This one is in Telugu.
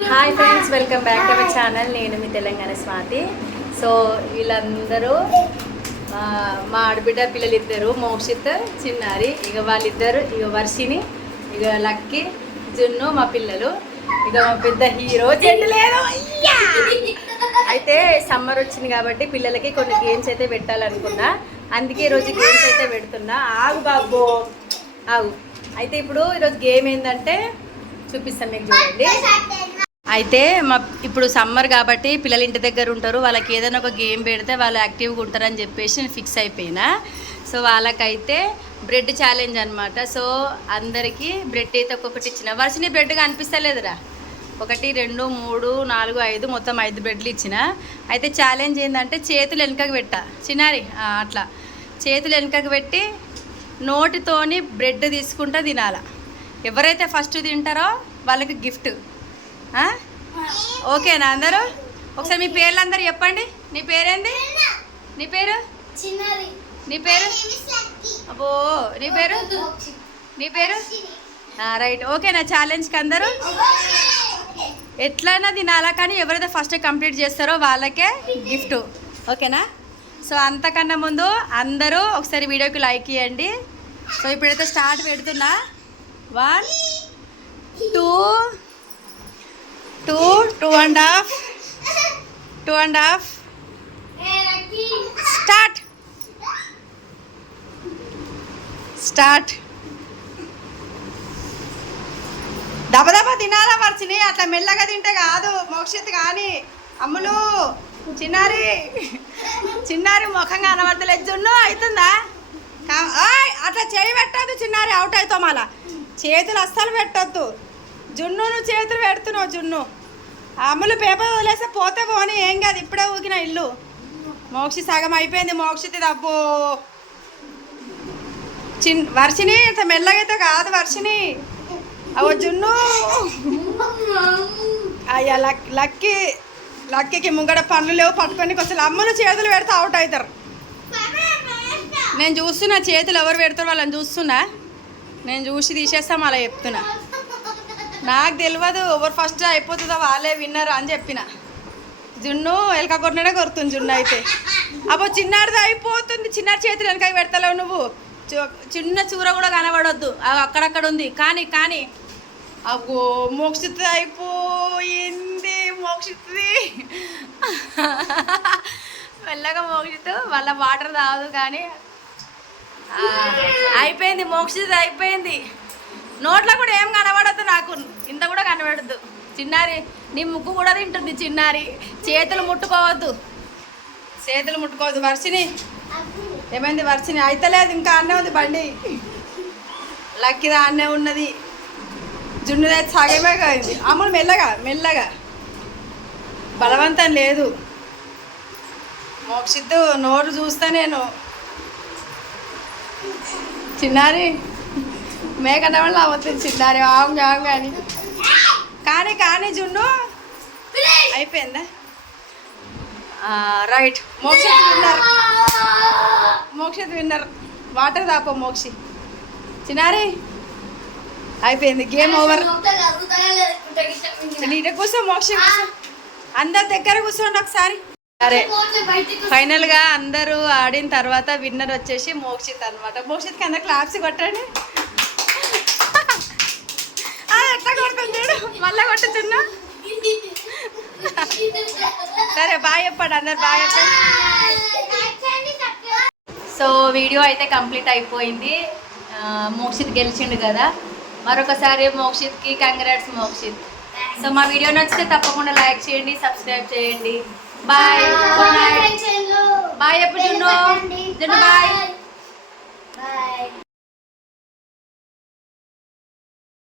Hi friends welcome back to our channel నేను మీ తెలంగాణ స్వాతి. సో వీళ్ళందరూ మా ఆడబిడ్డ పిల్లలు ఇద్దరు మోక్షిత్ చిన్నారి ఇక వాళ్ళిద్దరు ఇక వర్షిని ఇక లక్కీ జున్ను మా పిల్లలు. ఇక మా పెద్ద హీరో లేదు అయితే సమ్మర్ వచ్చింది కాబట్టి పిల్లలకి కొన్ని గేమ్స్ అయితే పెట్టాలనుకున్నా. అందుకే ఈరోజు గేమ్స్ అయితే పెడుతున్నా. ఆగు బాబు! ఆగు. అయితే ఇప్పుడు ఈరోజు గేమ్ ఏంటంటే చూపిస్తాను మీకు చూడండి. అయితే మా ఇప్పుడు సమ్మర్ కాబట్టి పిల్లలు ఇంటి దగ్గర ఉంటారు వాళ్ళకి ఏదైనా ఒక గేమ్ పెడితే వాళ్ళు యాక్టివ్గా ఉంటారని చెప్పేసి నేను ఫిక్స్ అయిపోయినా. సో వాళ్ళకైతే బ్రెడ్ ఛాలెంజ్ అనమాట సో అందరికీ బ్రెడ్ అయితే ఒక్కొక్కటి ఇచ్చిన. వర్షని బ్రెడ్ కనిపిస్తలేదురా. ఒకటి రెండు మూడు నాలుగు ఐదు మొత్తం ఐదు బ్రెడ్లు ఇచ్చిన. అయితే ఛాలెంజ్ ఏంటంటే చేతులు వెనుకకు పెట్టా. చిన్నారి అట్లా. చేతులు వెనుకకు పెట్టి నోటితోని బ్రెడ్ తీసుకుంటా తినాల. ఎవరైతే ఫస్ట్ తింటారో వాళ్ళకి గిఫ్ట్. ఓకేనా అందరూ? ఒకసారి మీ పేర్లు అందరు చెప్పండి. నీ పేరేంది? నీ పేరు? నీ పేరు? అబ్బో నీ పేరు? నీ పేరు? రైట్. ఓకేనా ఛాలెంజ్కి అందరూ? ఎట్లయినా తినాలా కానీ ఎవరైతే ఫస్ట్ కంప్లీట్ చేస్తారో వాళ్ళకే గిఫ్ట్ ఓకేనా? సో అంతకన్నా ముందు అందరూ ఒకసారి వీడియోకి లైక్ ఇవ్వండి సో ఇప్పుడైతే స్టార్ట్ పెడుతున్నా. One two two two and half two and half start start దబదబ తినాలా వర్చిని అట్లా మెల్లగా తింటే కాదు. మోక్షిత్ కానీ అమ్ములు చిన్నారి చిన్నారి ముఖంగా అనబడతలేదు జున్ను అవుతుందా? అట్లా చేయి పెట్టద్దు చిన్నారి. అవుట్ అవుతాం అలా. చేతులు అస్సలు పెట్టద్దు. జున్ను నువ్వు చేతులు పెడుతున్నావు జున్ను. అమ్ములు పేపర్ వదిలేస్తే పోతే పోనీ ఏం కాదు ఇప్పుడే ఊకిన ఇల్లు. మోక్షి సగం అయిపోయింది మోక్షితి దబ్బో చిన్ వర్షిని ఇంత మెల్లగా అయితే కాదు వర్షిని అవో జున్ను. అయ్యా లక్ లక్కీ లక్కీకి ముంగడ పనులు లేవు పట్టుకొని కొంచెం అమ్మలు చేతులు పెడితే అవుట్ అవుతారు. నేను చూస్తున్నా చేతులు ఎవరు పెడతారు వాళ్ళని చూస్తున్నా. నేను చూసి తీసేస్తాం అలా చెప్తున్నా. నాకు తెలియదు ఎవరు ఫస్ట్ అయిపోతుందో వాళ్ళే విన్నర్ అని చెప్పిన. జున్ను ఎలక కొట్టినడే కొడుతుంది జున్ను అయితే. అబ్బో చిన్నారిది అయిపోతుంది. చిన్నారి చేతులు వెనక పెడతలేవు నువ్వు. చిన్న చూర కూడా కనబడొద్దు. అవి అక్కడక్కడ ఉంది. కానీ కానీ. అబ్బో మోక్షిత్ అయిపోయింది. మోక్షిత్ది. మెల్లగా మోక్షిత్. వాళ్ళ వాటర్ తాగదు కానీ. అయిపోయింది. మోక్షిత్ అయిపోయింది. నోట్లో కూడా ఏం కనబడద్దు నాకు. ఇంత కూడా కనబడద్దు చిన్నారి నీ ముక్కు కూడా తింటుంది చిన్నారి. చేతులు ముట్టుకోవద్దు. చేతులు ముట్టుకోవద్దు. వర్షిని ఏమైంది వర్షిని అయితలేదు ఇంకా అన్నే ఉంది బండి. లక్కిదా అన్నే ఉన్నది. జున్నుదే సగమే కాయింది అమ్ములు మెల్లగా మెల్లగా. బలవంతం లేదు. మోక్షిద్దు నోరు చూస్తా నేను. చిన్నారి మేకన్న వల్ల అవుతుంది చిన్నారి ఆంగ్ ఆంగ్ అని. కానీ కానీ జున్ను అయిపోయిందా? Right. Mokshith winner. Mokshith winner. Water తాపో Mokshi. చిన్నారి అయిపోయింది. గేమ్ ఓవర్ నీట కూర్చో మోక్షి అందరి దగ్గర కూర్చోండి ఒకసారి. సరే ఫైనల్గా అందరూ ఆడిన తర్వాత విన్నర్ వచ్చేసి మోక్షిత్ అనమాట మోక్షిత్ కింద క్లాప్స్ కొట్టండి. చూడు మళ్ళా కొట్టుచున్నా సరే చెప్పండి అందరు చెప్పండి. సో వీడియో అయితే కంప్లీట్ అయిపోయింది. మోక్షిత్ గెలిచిండు కదా. మరొకసారి మోక్షిత్కి కంగ్రాట్స్ మోక్షిత్. సో మా వీడియో నచ్చితే తప్పకుండా లైక్ చేయండి సబ్స్క్రైబ్ చేయండి. బాయ్. బాయ్. ఎప్పుడు జున్ను జున్ను. బాయ్. బాయ్.